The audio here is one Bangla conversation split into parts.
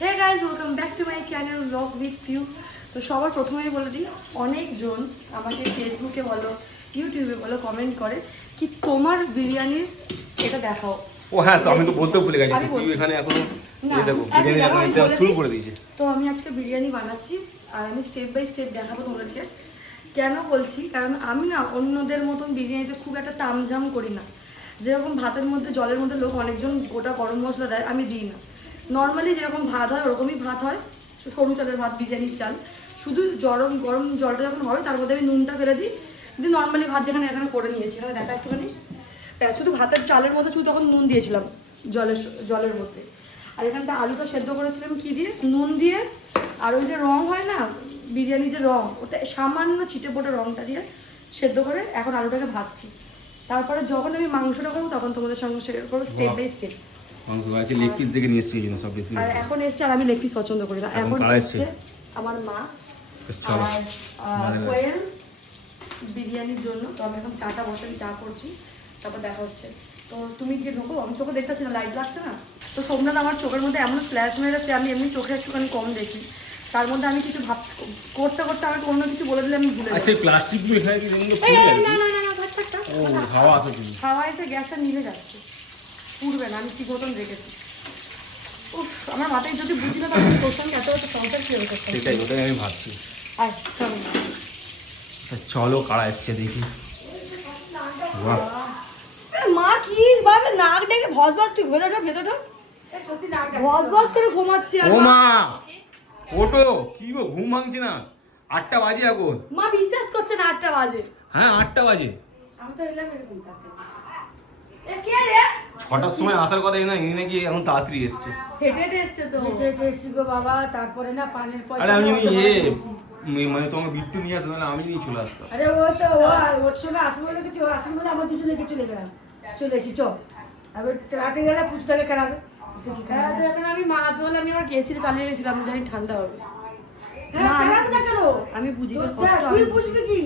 Hey guys, welcome back to my channel vlog with you. তো সবার প্রথমেই বলে দিই, অনেকজন আমাকে ফেসবুকে বলো, ইউটিউবে বলো, কমেন্ট করে কি তোমার বিরিয়ানির এটা দেখাও। ও হ্যাঁ, আমি তো বলতে ভুলে গেছি, আমি তুই বলছি। এখানে এখনো না, এই দেখো আচ্ছা, বিরিয়ানি দেখো, আমি এটা বলে শুরু দিই। করে দিয়েছে। তো আমি আজকে বিরিয়ানি বানাচ্ছি আর আমি স্টেপ বাই স্টেপ দেখাবো তোমাদেরকে। কেন বলছি, কারণ আমি না অন্যদের মতন বিরিয়ানিতে খুব একটা তামঝাম করি না। যেরকম ভাতের মধ্যে জলের মধ্যে লোক অনেকজন গোটা গরম মশলা দেয়, আমি দিই না। নর্মালি যেরকম ভাত হয় ওরকমই ভাত হয়, সরু চালের ভাত, বিরিয়ানির চাল। শুধু গরম জলটা যখন হয় তার মধ্যে আমি নুনটা ফেলে দিই, দিয়ে নর্মালি ভাত যেখানে এখানে করে নিয়েছি, এখানে দেখা একটুখানি শুধু ভাতের চালের মধ্যে শুধু তখন নুন দিয়েছিলাম জলের মধ্যে। আর এখানটা আলুটা সেদ্ধ করেছিলাম কি দিয়ে, নুন দিয়ে। আর ওই যে রং হয় না বিরিয়ানি, যে রং, ওটা সামান্য ছিটে পোটে রংটা দিয়ে সেদ্ধ করে এখন আলুটাকে ভাজছি। তারপরে যখন আমি মাংসটা করবো তখন তোমাদের সঙ্গে শেয়ার করবো স্টেপ বাই স্টেপ। মাংস আছে, লেগ পিস দেখে নিয়ে এসেছি সব বেশি। আর এখন এসছে, আর আমি লেগ পিস পছন্দ করি না। এখন এসছে আমার মা আর কোয়েল বিরিয়ানির জন্য। তো আমি এখন চাটা বসাই, চা করছি, তারপর দেখা হচ্ছে। তো তুমি গিয়ে ঢোকো, আমি চোখে দেখতে পাচ্ছি না, লাইট লাগছে না। তো সোমনাথ আমার চোখের মধ্যে এমন ফ্ল্যাশ মেরেছে, আমি এমনি চোখে একটুখানি কম দেখি। তার মধ্যে আমি কিছু ভাব করতে করতে আমাকে অন্য কিছু বলে দিলে আমি ভুলে যাই। আচ্ছা, প্লাস্টিক গুলো এখানে কি দেখুন তো এই, ফুলে এই, যাবে? না, থাক। ও হাওয়া আছে কি? হাওয়া এসে গ্যাসটা নিভে যাচ্ছে, পুড়বে না, আমি ঠিক মতন রেখেছি। উফ, আমার মাথায় যদি বুঝি না তখন তোর সঙ্গে এত সংসার কি হয়ে যাচ্ছে। সেটাই, ওটাই আমি ভাবছি। আয় চলো। চলো কারা এসছে দেখি। বাহ, মা কি ভাবে নাক ডেকে ভস তুই ভেতরে সত্যি নাক ভস করে ঘুমাচ্ছি। আর ও মা ওটো, কি গো ঘুম ভাঙছে না? 8টা বাজে এখন। মা বিশ্বাস করছে না 8টা বাজে। হ্যাঁ 8টা বাজে। আমি তো এলাম এরকম থাকতে। এ কে রে? 6টার সময় আসার কথা না, ইনি নাকি এখন তাড়াতাড়ি এসছে। হেঁটে এসছে তো। হেঁটে এসছি গো বাবা, তারপরে না পানের আরে পয়সা আমি অটো ভাড়া দিয়েছি। মানে তোমাকে বিট্টু নিয়ে আসে, তাহলে আমি নিয়ে চলে আসতাম। আরে ও তো ওর সঙ্গে আসবো বলে কিছু, ওর আসবো বলে আমার দুজনে চলে গেলাম, চলে এসি চ। এবার রাতে গেলে পুচটাকে কেনাবে। হ্যাঁ, তো এখন আমি মাছ বলে আমি আমার কেসিটা চালিয়ে গেছিলাম, জানি ঠান্ডা হবে। হ্যাঁ চালাবি না কেন? আমি বুঝি তোর তোর কষ্ট। তুই বুঝবি কি?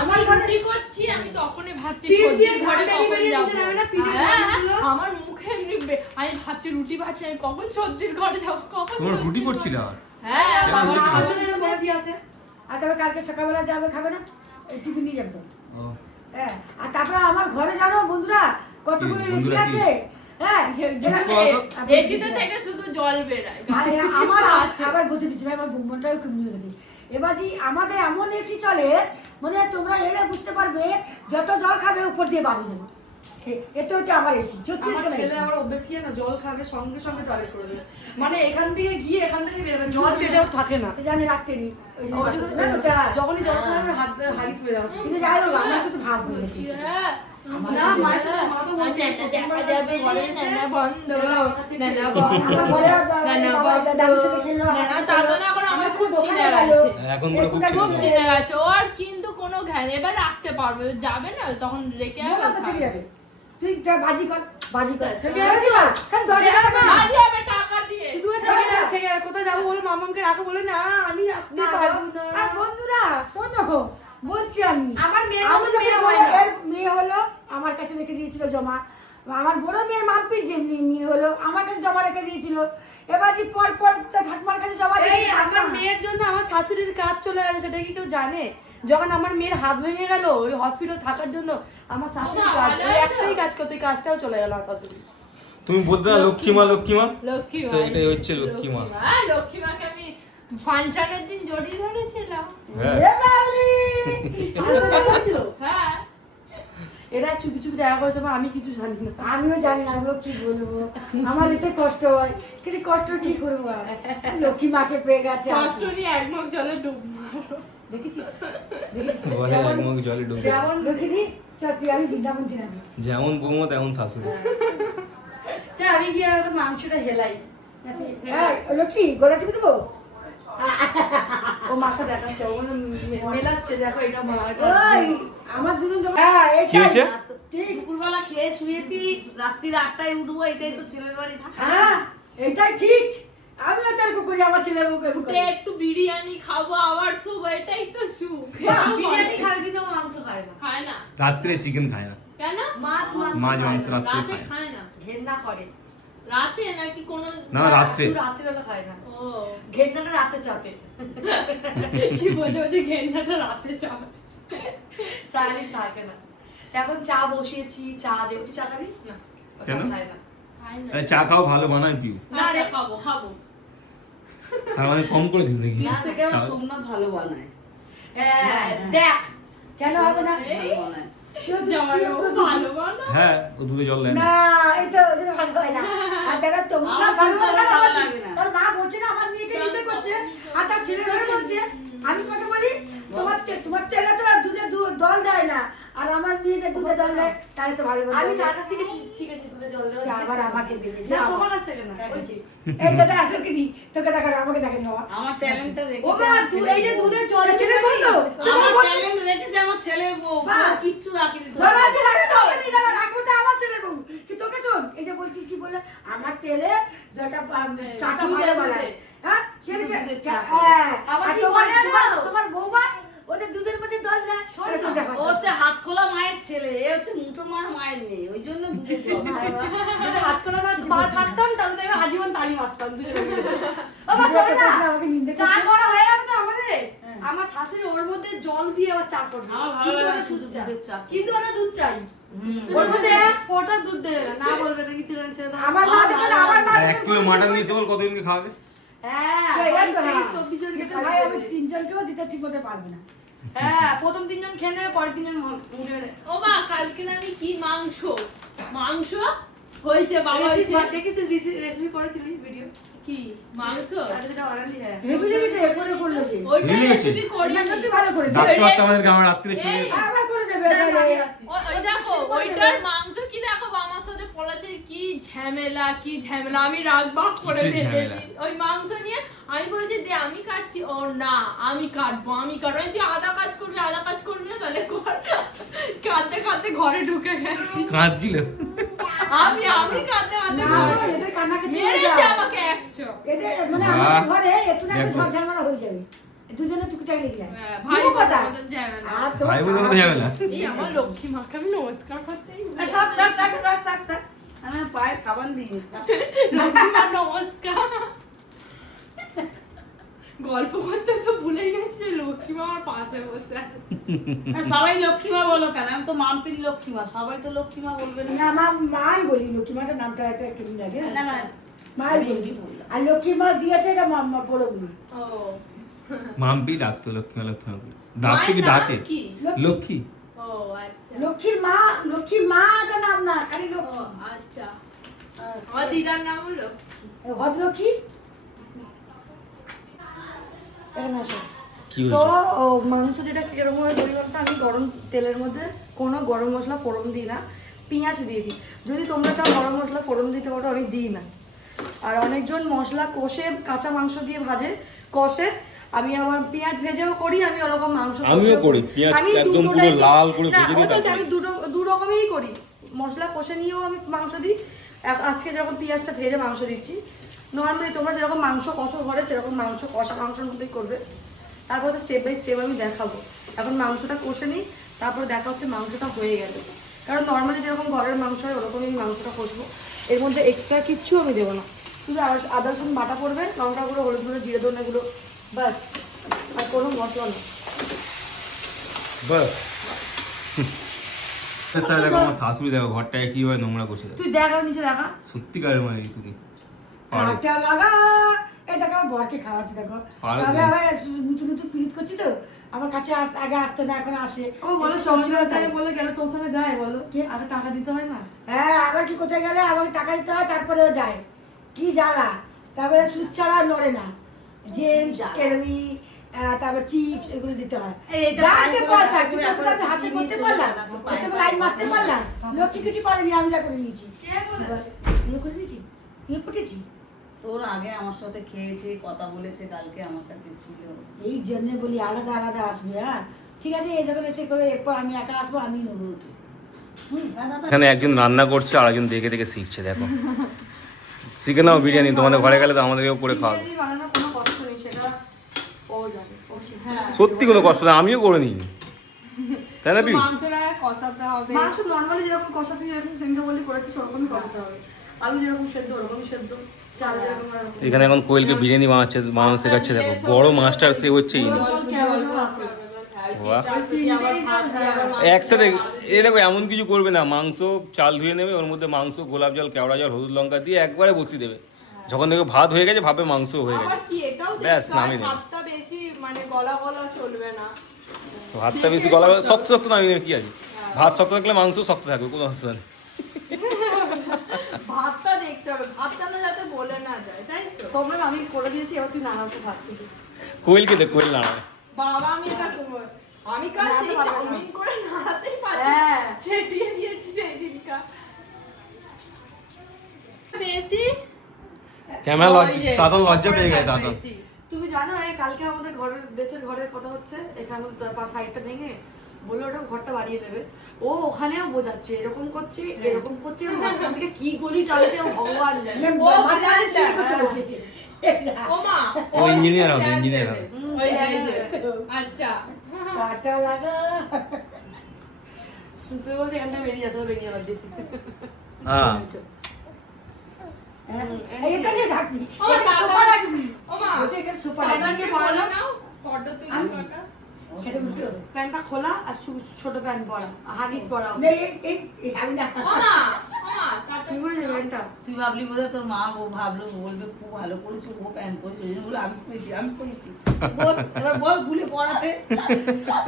আমার ঘরে করছি, আমি তখনই ভাবছি পিঠ দিয়ে সর্দির ঘরে ঘাড়টা কখন বেরিয়ে যাবো। দিয়েছে না, আমি না পিঠে হ্যাঁ, ঘাড়গুলো। আমার মুখে এমনি আমি ভাবছি রুটি বাড়ছি, আমি কখন সর্দির ঘরে যাবো, কখন তোমার সর্দির রুটি ঘরে- করছিল আর? হ্যাঁ কেন বাবা, রুটি আমার আমাদের বলে দিয়ে আছে। আর তারপরে কালকে সকালবেলা যাবে, খাবে না, টিফিন নিয়ে যাবে তো। ও, হ্যাঁ, আর তারপরে আমার ঘরে জানো বন্ধুরা কতগুলো এসি বন্ধুরা কি? আছে। হ্যাঁ এসিতে থেকে শুধু জল বেরায়। আমার আবার বলতে দিচ্ছি না, আমার মনটাও খুব নিয়ে গেছে। এবার যে আমাদের এমন এসি চলে, মানে তোমরা এলে বুঝতে পারবে, যত জল খাবে উপর দিয়ে বাড়ি যাবে। এতে হচ্ছে আমার এসি। আমার ছেলে আমার অভ্যেস কি না, জল খাবে সঙ্গে সঙ্গে টয়লেট করে দেবে। মানে এখান থেকে গিয়ে এখান থেকে বেরোবে, জল পেটেও থাকে না। সে জানে রাখতে নি ওই জন্য যখনই জল খাবে আমার হাত হারিস বেরো। কিন্তু যাই হোক আমার কিন্তু ভাব হয়ে গেছে। হ্যাঁ, না, মায়ের সাথে মা তো বলছে, দেখা যাবে নানা বন্ধ, নানা আমার বন্ধ, ঘরে নানা বাবা বন্ধ, দাদুর সাথে খেলো। নানা দাদা না এখন আমার খুব চিনে গেল। গেছে। এখন করে খুব খুব চিন্তা। চিনে গেছে ওর, কিন্তু কোনো ঘ্যান এবার রাখতে পারবে, যাবে না তখন রেখে বলো তো ঠিক যাবে। তুই বাজি কর। ঠিক আছে না? কারণ 10,000 টাকা। আজই হবে টাকা দিয়ে। শুধু থেকে কোথায় যাবো বলে মামাকে রাখো বলে, না আমি রাখতে পারবো না। আর বন্ধুরা শোনো গো, বলছি আমি আমার মেয়ের আমি মতো যখন মেয়ে হয় না। এর মেয়ে হলো আমার কাছে রেখে দিয়েছিল জমা। আমার বড় মেয়ের মাম্পির যেমনি মেয়ে হলো আমার কাছে জমা রেখে দিয়েছিল। এবার যে পর তার ঠাকুমার কাছে জমা এই দিয়ে আমার মেয়ের জন্য আমার শাশুড়ির কাজ চলে গেছে, সেটা কি কেউ জানে? যখন আমার মেয়ের হাত ভেঙে গেল ওই হসপিটাল থাকার জন্য, আমার শাশুড়ির ওমা, কাজ, ভালো ওই আছো? একটাই কাজ করতে, ওই কাজটাও চলে গেল আমার শাশুড়ি। তুমি বলতে না লক্ষ্মীমা লক্ষ্মীমা, লক্ষ্মী তো মা, এটাই হচ্ছে লক্ষ্মীমা। লক্ষ্মীমাকে আমি ফাংশনের দিন জড়িয়ে ধরেছিলাম। হ্যাঁ এ বাবলি! ছিল হ্যাঁ, এরা চুপি চুপি দেখা করেছে, আমি কিছু জানি না। আমিও জানি না গো, কি বলবো, আমার এতে কষ্ট হয়, কিন্তু কষ্ট কি করবো আর, লক্ষ্মী মাকে পেয়ে গেছে আর কষ্ট কি। নিয়ে এক মগ জলে ডুব মারো। দেখেছিস বলে এক মুখ জলে ডুবে। যেমন লক্ষ্মী দি চল তুই আমি বৃন্দাবন ছিলাম। যেমন বৌমা তেমন শাশুড়ি। আমি গিয়ে আর মাংসটা হেলাই, হ্যাঁ লক্ষ্মী গোলা টিপে দেবো। ও মাথা দেখাচ্ছে, ও মেলাচ্ছে, দেখো এটা মা, এটা ওই আমার দুজন জমা। হ্যাঁ কি হয়েছে? ঠিক। দুপুরবেলা খেয়ে শুয়েছি, রাত্রির 8টায় উঠবো, এটাই তো ছেলের বাড়ি থাকা। হ্যাঁ এটাই ঠিক, আমিও তার করি আমার ছেলে মুখে উঠে একটু বিরিয়ানি খাবো, আবার শুভ, এটাই তো সুখ। বিরিয়ানি খাবে কিন্তু ও মাংস খায় না, খায় না রাত্রে চিকেন খায় না, কেন? মাছ মাছ মাংস রাত্রে রাতে খায়। খায় না। ঘেন্না করে। রাতে নাকি কোনো না রাত্রে শুধু রাত্রিবেলা খায় না, ও ঘেন্নাটা রাতে চাপে, কি বলছে বলছে ঘেন্নাটা রাতে চাপে। সারাদিন থাকে না। এখন চা বসিয়েছি, চা দেবো, তুই চা খাবি না? ও চা কেন? খায় না। খাই না। আরে চা খাও ভালো বানায় পিউ, না রে খাবো খাবো। তার মানে কম করেছিস নাকি? এর থেকে আমার সোমনাথ ভালো বানায়। হ্যাঁ, দেখ কেন হবে না? ভালো বানায়। কেউ তো- জামাই কেউ বাবু তো- ভালো বানা। হ্যাঁ ও দুধে জল দেয় না। না, এই তো ওই জন্য ভালো হয় না। আর দেখো তোমরা আমার ভালো ভালো করে ভালো বলছি। লাগে না। তার মা বলছে না আমার মেয়েকে নিতে করছে, আর তার ছেলে ধরে বলছে, আমি কথা বলি, তোমার ছেলে তো আর দুধে জল দেয় না, আর আমার মেয়েদের দুধে জল দেয়, তাহলে তো ভালো ভালো আমি হবে। কার কাছ থেকে শিখেছি দুধে জল দেওয়া? সে আবার আমাকে দিয়েছে। না, তোমার কাছ থেকে না, বলছি। এই দাদা তোকে দি, তোকে দেখা আমাকে দেখেনি বাবা। আমার ট্যালেন্টটা ও রেখেছে মা, আমার ছেলে এই যে বউ। দুধের জল ছেলে বল তো, আমার তোমার বলছিস- ট্যালেন্ট রেখেছে আমার ছেলে বউ। বাহ। কোনো কিচ্ছু রাখিনি তো। বাবা আছে রাখে তো হবে নি, দাদা রাখবো তো আমার ছেলের বউ। কি তোকে শোন, এই যে বলছিস কি বলে, আমার তেলে জলটা চাটা দুধে, ভালো দুধে। বানায়। হ্যাঁ? শুধু দুধের চা। হ্যাঁ। আবার আর কি তোমার করে জানো? তোমার বৌমা ওদের দুধের মধ্যে জল দেয়। শোন এরকম না, ব্যাপার। ও হচ্ছে হাত খোলা মায়ের ছেলে, এ হচ্ছে মুঠো মায়ের মেয়ে, ওই জন্য দুধের জল খায়। যদি হাত খোলা পা থাকতাম তাহলে দেখবে আজীবন তালি মারতাম দুজনে মিলে। বাবা শোন না, আমাকে নিন্দে চা করছে। করা হয়ে যাবে তো আমাদের। হ্যাঁ। আমার শাশুড়ি ওর মধ্যে জল দিয়ে আবার চা করবে, আমার ভালো কিন্তু লাগে ওরা না শুধু দুধ চা, দুধের চা। কিন্তু ওরা দুধ চাই, ওর মধ্যে এক ফোঁটা দুধ দেবে না, না বলবে না কিছু না, ছেড়ে দাও। আমার মা যখন আমার মা আর 1 কিলো মাটন নিয়েছে বল কতদিনকে খাওয়াবে? হ্যাঁ, এই বাড়ি তো থেকে হ্যাঁ। 24 জনকে তো ভাই আমি দেবে। 3 জনকেও দিতে ঠিক মতো পারবে না। হ্যাঁ, প্রথম 3 জন খেয়ে নেবে, পরের 3 জন মুখে নেবে। ও মা কালকে না আমি কি মাংস হয়েছে বাবা হয়েছে। দেখেছিস রেসিপি করেছিলি ভিডিও? কি মাংস? আরে যেটা বানালি, হ্যাঁ। হেবি লেগেছে, এরপরে করলো যে। ওইটা হেভি লেগেছে? রেসিপি করি না, সত্যি ভালো করেছে। ডাক্তার তো আমাদেরকে আমরা রাত্রে ছেড়ে এই, আবার করে দেবে দাঁড়া, এবারে। আমি আসছি। ওই দেখো ওইটার মাংস কি দেখো আমার সাথে পলাশের কি ঝামেলা আমি রাগ বাগ করে কিসের ঝামেলা? ফেলেছি ওই মাংস নিয়ে। আমি বলছি যে আমি কাটছি, ও না আমি কাটবো আমি তুই আধা কাজ করবি না তাহলে কর। কাঁদতে ঘরে ঢুকে গেছি কাঁদছিল। আমি কাঁদতে না, ঘরে বলো, এদের কান্নাকাটি হয়ে মেরেছে যায়। আমাকে এক চোখ। এদের মানে বাহ। আমাদের ঘরে একটু না একটু দেখো। ঝড় ঝামেলা হয়ে যাবে। দুজনে টুকটাক লেগে যায়। হ্যাঁ, ভাই কোনো কথা। বোনের মতন ঝামেলা। আর তোর ভাই বোনের মধ্যে ঝামেলা? এই আমার লক্ষ্মী মাকে আমি নমস্কার করতেই ভুলে থাক, গেছি। থাক, থাক, থাক, থাক, থাক। আমি পায়ে সাবান দিই। লক্ষ্মী মা নমস্কার। গল্প করতে তো ভুলে গেছি যে লক্ষ্মী মা আমার পাশে বসে আছে। সবাই লক্ষ্মীমা বলো কেন? আমি তো মাম্পির লক্ষ্মীমা, সবাই তো লক্ষ্মীমা বলবে না। না, মাই বলি, লক্ষ্মীমাটার নামটা একটা কেমন লাগে না? না, না, মাই বলি। আর লক্ষ্মীমা দিয়েছে এটা মা বড় বলি। ও মাম্পি ডাকতো লক্ষ্মী ডাকতো কি মায়ের নাম ডাকে? কি? লক্ষ্মী। ও আচ্ছা। লক্ষ্মীর মা একটা নাম না, খালি ও লক্ষ্মী। আচ্ছা। আমার দিদার নাম হলো ভদ্রলক্ষ্মী। এখানে আসো। কি তো হয়েছে? ও, মাংস যেটা কিরকম ভাবে করি বলতো, আমি গরম তেলের মধ্যে কোনো গরম মশলা ফোড়ন দিই না, পেঁয়াজ দিয়ে দিই। যদি তোমরা চাও গরম মশলা ফোড়ন দিতে পারো, আমি দিই না। আর অনেকজন মশলা কষে কাঁচা মাংস দিয়ে ভাজে, কষে। আমি আবার পেঁয়াজ ভেজেও করি, আমি ওরকম মাংস আমিও কষেও করি, পেঁয়াজ আমি একদম দুটো পুরো type- লাল করে না, ভেজে নিয়ে ওই তো তারপরে- আমি দু রকমই করি। মশলা কষে নিয়েও আমি মাংস দিই। আজকে যেরকম পেঁয়াজটা ভেজে মাংস দিচ্ছি, নর্মালি তোমরা যেরকম মাংস কষো ঘরে সেরকম মাংস কষা মাংসের মধ্যেই করবে। তারপর তো স্টেপ বাই স্টেপ আমি দেখাবো। এখন মাংসটা কষে নিই, তারপরে দেখা হচ্ছে মাংসটা হয়ে গেল। কারণ নর্মালি যেরকম ঘরের মাংস হয় ওরকমই আমি মাংসটা কষবো। এর মধ্যে এক্সট্রা কিচ্ছু আমি দেবো না, শুধু আদা রসুন বাটা পড়বে, লঙ্কা গুঁড়ো, হলুদ গুঁড়ো, জিরে ধনে গুঁড়ো, ব্যাস। আর কোনো মশলা না। বাস। দেখো আমার শাশুড়ি দেখো ঘরটায় কিভাবে নোংরা করছে দেখো। তুই দেখা নিচে দেখা। সত্যিকারের মানে তুমি পারো। আটা লাগা। এই দেখো আমার বরকে খাওয়াচ্ছি, দেখো পারো সবে তুমি। আবার নতুন পিরিত করছি তো, আমার কাছে আগে আসতো না, এখন আসে। ও বলে চঞ্চলতায় বলে গেলে তোর সঙ্গে যায়, বলো কি আগে টাকা দিতে হয় না? হ্যাঁ, আবার কি কোথায় গেলে আমাকে টাকা দিতে হয়, তারপরেও যায়। কি জ্বালা। তারপরে সুদ ছাড়া নড়ে না, জেমস ক্যারি, তারপর চিপস এগুলো দিতে হয়। এই এটা যাকে লাইন করে পয়সা লাইন কিন্তু করে আমি হাতে এত করতে চলে পারলাম, গেল, এসে লাইন মারতে পারলাম। লক্ষ্মী কিছু পারেনি, আমি যা করে নিয়েছি। বিয়ে করে দিয়েছি, বিয়ে ফুটেছি। তোর আগে আমার সাথে খেয়েছে, কথা বলেছে, কালকে আমার কাছে ছিল। এই জন্য বলি আলাদা আলাদা আসবে। হ্যাঁ ঠিক আছে, এই যখন এসে করে এরপর আমি একা আসবো, আমি নেবো ওকে। দাদা এখানে একজন রান্না করছে আর একজন দেখে দেখে শিখছে দেখো। শিখে নাও বিরিয়ানি, তোমাদের ঘরে গেলে তো আমাদেরকেও করে খাওয়াবে। বিরিয়ানি বানানোর কোনো কষ্ট নেই, সেটা ও জানে, ও শিখে। সত্যি কোনো কষ্ট না, আমিও করে নিই, তাই না পিউ? মাংসটা কষাতে হবে। মাংস নর্মালি যেরকম কষাতে হয়, এরকম সেদিনকে বলি করেছিস ওরকমই কষাতে হবে। আলু যেরকম সেদ্ধ ওরকমই সেদ্ধ, চাল যেরকম ওরকম। এখানে এখন কোয়েলকে বিরিয়ানি বানানো শেখাচ্ছে দেখো, বড় মাস্টার সে হচ্ছে ইনি। বাহ, একসাথে এ দেখো এমন কিছু করবে না, মাংস চাল ধুয়ে নেবে, ওর মধ্যে মাংস, গোলাপ জল, কেওড়া জল, হলুদ লঙ্কা দিয়ে একবারে বসিয়ে দেবে। যখন দেখো ভাত হয়ে গেছে ভাবে মাংস হয়ে গেছে, আবার কি এটাও ব্যাস, দেখতে হয়, নামিয়ে দেবে। ভাতটা বেশি মানে গলা গলা চলবে না। তো ভাতটা বেশি গলা শক্ত শক্ত নামিয়ে দেবে, কি আছে, ভাত শক্ত থাকলে মাংস শক্ত থাকবে, কোনো অসুবিধা নেই। ভাতটা দেখতে হবে, ভাতটা না যাতে বলে না যায়, তাই তো? তোমরা আমি করে দিয়েছি, এবার তুই নাড়াতে ভাত থেকে। কোয়েলকে দেখ, কোয়েল নাড়াবে। বাবা আমি এটা করবো, আমি কাছে নাড়াতে পারবে না। চাউমিন করে নাড়াতেই পারি, হ্যাঁ। ছেটিয়ে দিয়েছি সেই দিনটা। বেশি ক্যামেরা ওই যে, তাতন লজ্জা পেয়ে গেছে, উপরে থাকবে তাতন। বেশি। তুমি জানো কালকে আমাদের ঘরের দেশের ঘরের কথা হচ্ছে, এখানে সাইডটা ভেঙে বললো ওটা ঘরটা বাড়িয়ে দেবে, ও ওখানেও বোঝাচ্ছে এরকম করছে এরকম করছে, মাঝখান থেকে কি গলি টালছে ভগবান জানে। মাঝখানে সিল করতে বলছে। ও মা ও ইঞ্জিনিয়ার হবে, ইঞ্জিনিয়ার হবে। ওই যে, এই যে। আচ্ছা কাটা লাগা। তুই বলতে এখানটা বেরিয়ে আসো, বেরিয়ে আবার দিতে। হ্যাঁ, এখানে রাখবি, ও মা, এখানে সোফা রাখবি। ও মা বলছে এখানে সোফা দাদা- রাখবি। দাদাকে বলে নাও ফটো তুলে কটা। এখানে উল্টো। প্যান্টটা খোলা আর ছোট প্যান্ট পরা, হাগিস পরা। না, আমি না। ও মা টাটা। কি বলেছে প্যান্টটা? তুই ভাবলি বোধহয় তোর মা ভাবলো বলবে খুব ভালো করেছো, ও প্যান্ট পরেছে, ওই জন্য বলে আমি করেছি। বল এবার বল ভুলে পড়াতে।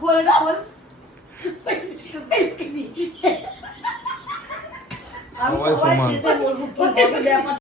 খোল, এটা খোল। আমি সবাই সবাই সমান। শেষে বলবো কি হবে ব্যাপার।